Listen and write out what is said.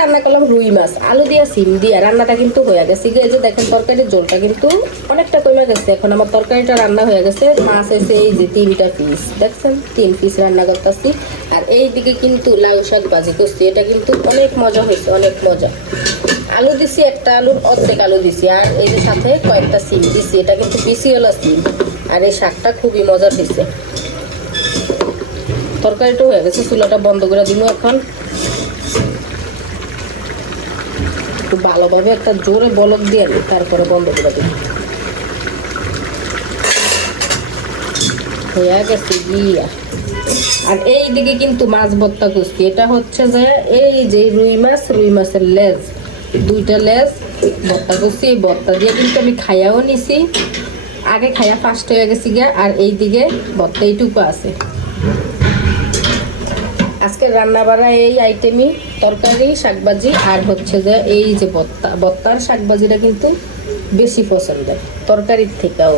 রান্না করলাম রুই মাছ আলু দিয়া সিম দিয়া। রান্নাটা কিন্তু হয়ে গেছে, এই যে দেখেন তরকারির ঝোলটা কিন্তু অনেকটা কমে গেছে। এখন আমার তরকারিটা রান্না হয়ে গেছে। মাছ এসে এই যে 3টা পিস, দেখছেন 3 পিস রান্না করতেছি। আর এই দিকে কিন্তু লাউ শাক ভাজি করছি, এটা কিন্তু অনেক মজা হয়েছে, অনেক মজা। আলু দিছি, একটা আলুর অর্ধেক আলু দিছি, আর এই যে সাথে কয়েকটা সিম দিছি, এটা কিন্তু পিসিওলা সিম। আর এই শাকটা খুবই মজা হয়েছে। তরকারিটা হয়ে গেছে, চুলাটা বন্ধ করে দিব এখন। একটু ভালোভাবে একটা জোরে বলক দিয়ে আনি, তারপরে বন্ধ করে দিই। হয়ে গেছে গিয়া। আর এই দিকে কিন্তু মাছ ভর্তা করছি, এটা হচ্ছে যে এই যে রুই মাছের লেজ, 2টা লেজ ভর্তা করছি। এই ভর্তা দিয়ে কিন্তু আমি খাইয়াও নিছি, আগে খাইয়া ফার্স্ট হয়ে গেছি গিয়া। আর এই দিকে ভর্তা এইটুকু আছে। আজকে রান্না বাড়া এই আইটেমই, তরকারি শাকভাজি আর হচ্ছে যে এই যে ভর্তার শাকভাজিটা কিন্তু বেশি পছন্দের তরকারির থেকেও।